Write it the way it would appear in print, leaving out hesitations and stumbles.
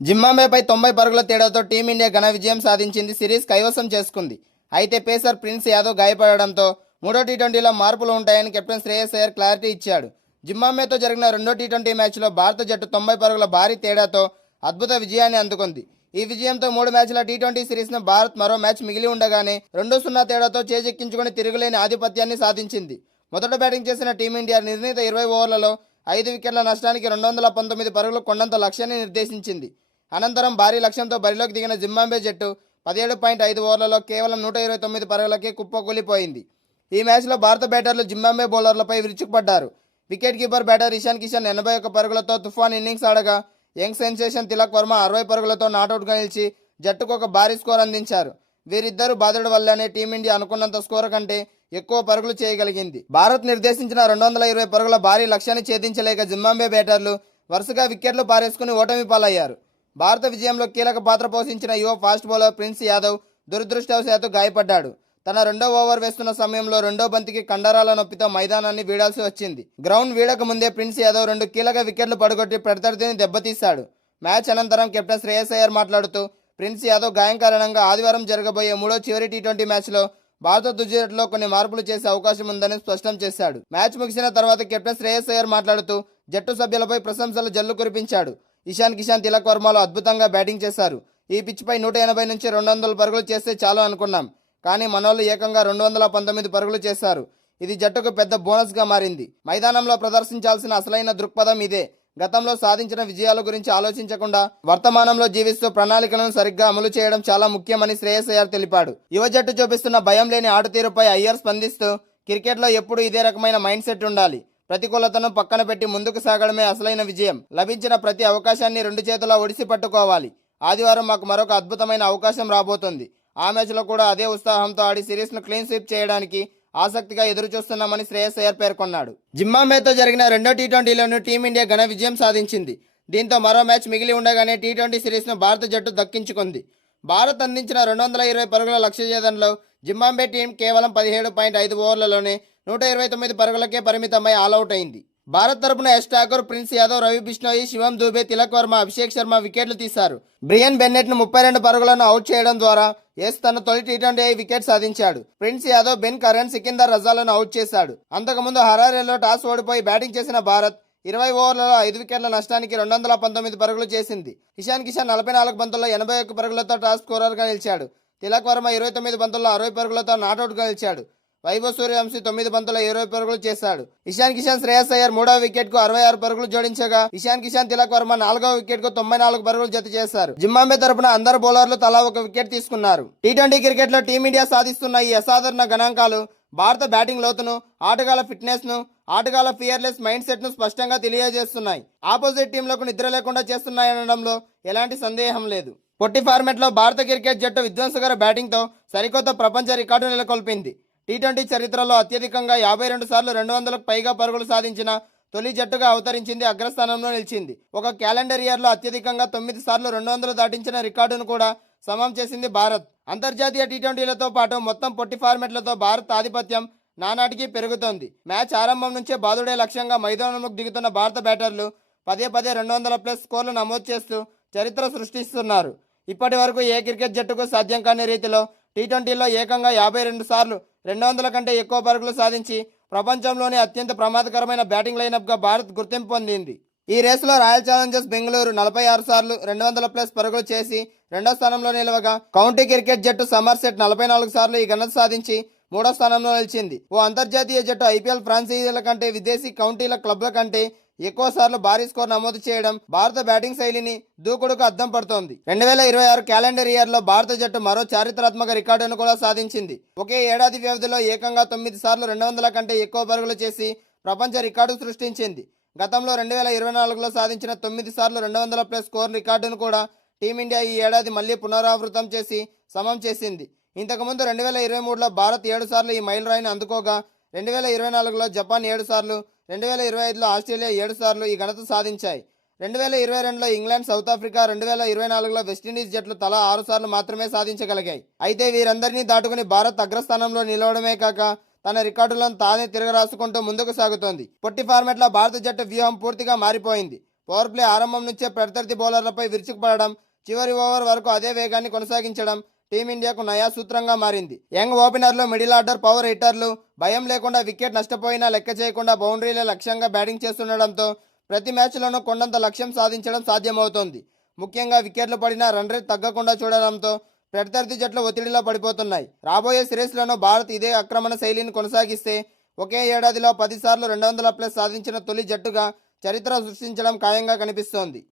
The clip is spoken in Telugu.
జింబాబ్వేపై 90 పరుగుల తేడాతో టీమిండియా ఘన విజయం సాధించింది, సిరీస్ కైవసం చేసుకుంది. అయితే పేసర్ ప్రిన్స్ యాదవ్ గాయపడడంతో మూడో టీ20లో మార్పులు ఉంటాయని కెప్టెన్ శ్రేయస్ అయ్యర్ క్లారిటీ ఇచ్చాడు. జింబాబ్వేతో జరిగిన రెండో టీ20 మ్యాచ్లో భారత జట్టు 90 పరుగుల భారీ తేడాతో అద్భుత విజయాన్ని అందుకుంది. ఈ విజయంతో 3 మ్యాచ్ల టీ20 సిరీస్ను భారత్ మరో మ్యాచ్ మిగిలి ఉండగానే 2-0 తేడాతో చేజెక్కించుకుని తిరుగులేని ఆధిపత్యాన్ని సాధించింది. మొదట బ్యాటింగ్ చేసిన టీమిండియా నిర్ణీత 20 ఓవర్లలో 5 వికెట్ల నష్టానికి 219 పరుగులు కొండంత లక్ష్యాన్ని నిర్దేశించింది. అనంతరం భారీ లక్ష్యంతో బరిలోకి దిగిన జింబాబ్వే జట్టు 17.5 ఓవర్లలో కేవలం 129 పరుగులకే కుప్పకూలిపోయింది. ఈ మ్యాచ్లో భారత బ్యాటర్లు జింబాబ్వే బౌలర్లపై విరుచుకుపడ్డారు. Wicket keeper batter Ishan Kishan 81 పరుగులతో తుఫాన్ ఇన్నింగ్స్ ఆడగా యంగ్ సెన్సేషన్ తిలక్ వర్మ 60 పరుగులతో నాటౌట్గా నిలిచి జట్టుకు ఒక భారీ స్కోర్ అందించారు. వీరిద్దరూ బాధుడు వల్లనే టీమిండియా అనుకున్నంత స్కోర్ కంటే ఎక్కువ పరుగులు చేయగలిగింది. భారత్ నిర్దేశించిన 220 పరుగుల భారీ లక్ష్యాన్ని ఛేదించలేక జింబాబ్వే బ్యాటర్లు వరుసగా వికెట్లు పారేసుకుని ఓటమి పాలయ్యారు. భారత విజయంలో కీలక పాత్ర పోషించిన యువ ఫాస్ట్ బౌలర్ ప్రిన్స్ యాదవ్ దురదృష్టవశాత్తు గాయపడ్డాడు. తన రెండో ఓవర్ వేస్తున్న సమయంలో రెండో బంతికి కండరాల నొప్పితో మైదానాన్ని వీడాల్సి వచ్చింది. గ్రౌండ్ వీడక ముందే ప్రిన్స్ యాదవ్ 2 కీలక వికెట్లు పడగొట్టి ప్రత్యర్థిని దెబ్బతీశాడు. మ్యాచ్ అనంతరం కెప్టెన్ శ్రేయస్ అయ్యర్ మాట్లాడుతూ ప్రిన్స్ యాదవ్ గాయం కారణంగా ఆదివారం జరగబోయే మూడో చివరి టీ20 మ్యాచ్లో భారత జట్టులో కొన్ని మార్పులు చేసే అవకాశం ఉందని స్పష్టం చేశాడు. మ్యాచ్ ముగిసిన తర్వాత కెప్టెన్ శ్రేయస్ అయ్యర్ మాట్లాడుతూ జట్టు సభ్యులపై ప్రశంసలు జల్లు కురిపించాడు. ఇషాన్ కిషన్ తిలక్ వర్మలు అద్భుతంగా బ్యాటింగ్ చేశారు. ఈ పిచ్పై 180 నుంచి 200 పరుగులు చేస్తే చాలు అనుకున్నాం, కానీ మనోళ్ళు ఏకంగా 219 పరుగులు చేశారు. ఇది జట్టుకు పెద్ద బోనస్గా మారింది. మైదానంలో ప్రదర్శించాల్సిన అసలైన దృక్పథం ఇదే. గతంలో సాధించిన విజయాల గురించి ఆలోచించకుండా వర్తమానంలో జీవిస్తూ ప్రణాళికలను సరిగ్గా అమలు చేయడం చాలా ముఖ్యమని శ్రేయస్ అయ్యర్ తెలిపాడు. యువ జట్టు చూపిస్తున్న భయం లేని ఆటతీరుపై అయ్యర్ స్పందిస్తూ క్రికెట్లో ఎప్పుడూ ఇదే రకమైన మైండ్ సెట్ ఉండాలి. ప్రతికూలతను పక్కన పెట్టి ముందుకు సాగడమే అసలైన విజయం. లభించిన ప్రతి అవకాశాన్ని 2 చేతులా ఒడిసి పట్టుకోవాలి. ఆదివారం మాకు మరొక అద్భుతమైన అవకాశం రాబోతోంది. ఆ మ్యాచ్లో కూడా అదే ఉత్సాహంతో ఆడి సిరీస్ను క్లీన్ స్వీప్ చేయడానికి ఆసక్తిగా ఎదురుచూస్తున్నామని శ్రేయస్ అయ్యర్ పేర్కొన్నాడు. జింబాబ్వేతో జరిగిన రెండో టీ20లోనూ టీమిండియా ఘన విజయం సాధించింది. దీంతో మరో మ్యాచ్ మిగిలి ఉండగానే టీ20 సిరీస్ను భారత జట్టు దక్కించుకుంది. భారత్ అందించిన 220 పరుగుల లక్ష్య ఛేదనలో జింబాబ్వే టీం కేవలం 17.5 ఓవర్లలోనే 129 పరుగులకే పరిమితమై ఆలౌట్ అయింది. భారత్ తరపున యష్ ఠాకూర్, ప్రిన్స్ యాదవ్, రవి బిష్ణోయి, శివం దూబే, తిలక్ వర్మ, అభిషేక్ శర్మ వికెట్లు తీశారు. బ్రియన్ బెన్నెట్ను 32 పరుగులను అవుట్ చేయడం ద్వారా యష్ తన తొలి టీ20 వికెట్ సాధించాడు. ప్రిన్స్ యాదవ్, బెన్ కరెన్, సికిందర్ రజాలను అవుట్ చేశాడు. అంతకుముందు హరారేలో టాస్ ఓడిపోయి బ్యాటింగ్ చేసిన భారత్ 20 ఓవర్లలో 5 వికెట్ల నష్టానికి 219 పరుగులు చేసింది. ఇషాన్ కిషన్ 44 బంతుల్లో 81 పరుగులతో టాప్ స్కోరర్గా నిలిచాడు. తిలక్ వర్మ 29 బంతుల్లో 60 పరుగులతో నాటౌట్గా నిలిచాడు. వైభవ్ సూర్యవంశీ 9 బంతుల్లో 20 పరుగులు చేశాడు. ఇషాన్ కిషన్, శ్రేయస్ అయ్యర్ 3వ వికెట్ కు 66 పరుగులు జోడించగా ఇషాన్ కిషన్, తిలక్ వర్మ 4వ వికెట్ కు 94 పరుగులు జత చేశారు. జింబాబ్వే తరపున అందరు బౌలర్లు తలా ఒక వికెట్ తీసుకున్నారు. టీ20 క్రికెట్ లో టీమిండియా సాధిస్తున్న ఈ అసాధారణ గణాంకాలు భారత బ్యాటింగ్ లోతును, ఆటగాళ్ల ఫిట్నెస్ ను, ఆటగాళ్ల ఫియర్లెస్ మైండ్ సెట్ ను స్పష్టంగా తెలియజేస్తున్నాయి. ఆపోజిట్ టీంలకు నిద్ర లేకుండా చేస్తున్నాయనడంలో ఎలాంటి సందేహం లేదు. పొట్టి ఫార్మెట్ లో భారత క్రికెట్ జట్టు విధ్వంసకర బ్యాటింగ్ తో సరికొత్త ప్రపంచ రికార్డు నెలకొల్పింది. టీ20 చరిత్రలో అత్యధికంగా 52 సార్లు 200కు పైగా పరుగులు సాధించిన తొలి జట్టుగా అవతరించింది, అగ్రస్థానంలో నిలిచింది. ఒక క్యాలెండర్ ఇయర్లో అత్యధికంగా 9 సార్లు 200 దాటించిన రికార్డును కూడా సమం చేసింది భారత్. అంతర్జాతీయ టీ20లతో పాటు మొత్తం పొట్టి ఫార్మెట్లతో భారత్ ఆధిపత్యం నానాటికి పెరుగుతోంది. మ్యాచ్ ఆరంభం నుంచే బాదుడే లక్ష్యంగా మైదానంలోకి దిగుతున్న భారత బ్యాటర్లు పదే 200+ స్కోర్లు నమోదు చేస్తూ చరిత్ర సృష్టిస్తున్నారు. ఇప్పటి వరకు ఏ క్రికెట్ జట్టుకు సాధ్యం కాని రీతిలో టీ20లో ఏకంగా 52 సార్లు 200 కంటే ఎక్కువ పరుగులు సాధించి ప్రపంచంలోనే అత్యంత ప్రమాదకరమైన బ్యాటింగ్ లైనప్గా భారత్ గుర్తింపు పొందింది. ఈ రేసులో రాయల్ ఛాలెంజర్స్ బెంగళూరు 46 సార్లు 200+ పరుగులు చేసి రెండో స్థానంలో నిలవగా కౌంటీ క్రికెట్ జట్టు సమర్సెట్ 44 సార్లు ఈ ఘనత సాధించి మూడో స్థానంలో నిలిచింది. ఓ అంతర్జాతీయ జట్టు ఐపీఎల్ ఫ్రాంచైజీల కంటే విదేశీ కౌంటీల క్లబ్ల కంటే ఎక్కువ సార్లు భారీ స్కోర్ నమోదు చేయడం భారత బ్యాటింగ్ శైలిని దూకుడుకు అద్దం పడుతోంది. 2026 క్యాలెండర్ ఇయర్ లో భారత జట్టు మరో చారిత్రాత్మక రికార్డును కూడా సాధించింది. ఒకే ఏడాది వ్యవధిలో ఏకంగా 9 సార్లు 200 కంటే ఎక్కువ పరుగులు చేసి ప్రపంచ రికార్డు సృష్టించింది. గతంలో 2024లో సాధించిన 9 సార్లు 200+ స్కోర్ రికార్డును కూడా టీమిండియా ఈ ఏడాది మళ్లీ పునరావృతం చేసి సమం చేసింది. ఇంతకుముందు 2023లో భారత్ 7 సార్లు ఈ మైలురాయిని అందుకోగా 2024లో జపాన్ 7 సార్లు, 2025లో ఆస్ట్రేలియా 7 సార్లు ఈ ఘనత సాధించాయి. 2022లో ఇంగ్లాండ్, సౌత్ ఆఫ్రికా, 2024లో వెస్టిండీస్ జట్లు తలా 6 సార్లు మాత్రమే సాధించగలిగాయి. అయితే వీరందరినీ దాటుకుని భారత్ అగ్రస్థానంలో నిలవడమే కాక తన రికార్డులను తానే తిరగరాసుకుంటూ ముందుకు సాగుతోంది. పొట్టి ఫార్మెట్లో భారత జట్టు వ్యూహం పూర్తిగా మారిపోయింది. పవర్ ప్లే ఆరంభం నుంచే ప్రత్యర్థి బౌలర్లపై విరుచుకుపడడం, చివరి ఓవర్ వరకు అదే వేగాన్ని కొనసాగించడం టీమిండియాకు నయా సూత్రంగా మారింది. యంగ్ ఓపెనర్లు, మిడిల్ ఆర్డర్ పవర్ హిట్టర్లు భయం లేకుండా వికెట్ నష్టపోయినా లెక్క చేయకుండా బౌండరీల లక్ష్యంగా బ్యాటింగ్ చేస్తుండడంతో ప్రతి మ్యాచ్లోనూ కొండంత లక్ష్యం సాధించడం సాధ్యమవుతోంది. ముఖ్యంగా వికెట్లు పడినా రన్ రేట్ తగ్గకుండా చూడడంతో ప్రత్యర్థి జట్లు ఒత్తిడిలో పడిపోతున్నాయి. రాబోయే సిరీస్లోనూ భారత్ ఇదే ఆక్రమణ శైలిని కొనసాగిస్తే ఒకే ఏడాదిలో 10 సార్లు 200+ సాధించిన తొలి జట్టుగా చరిత్ర సృష్టించడం ఖాయంగా కనిపిస్తోంది.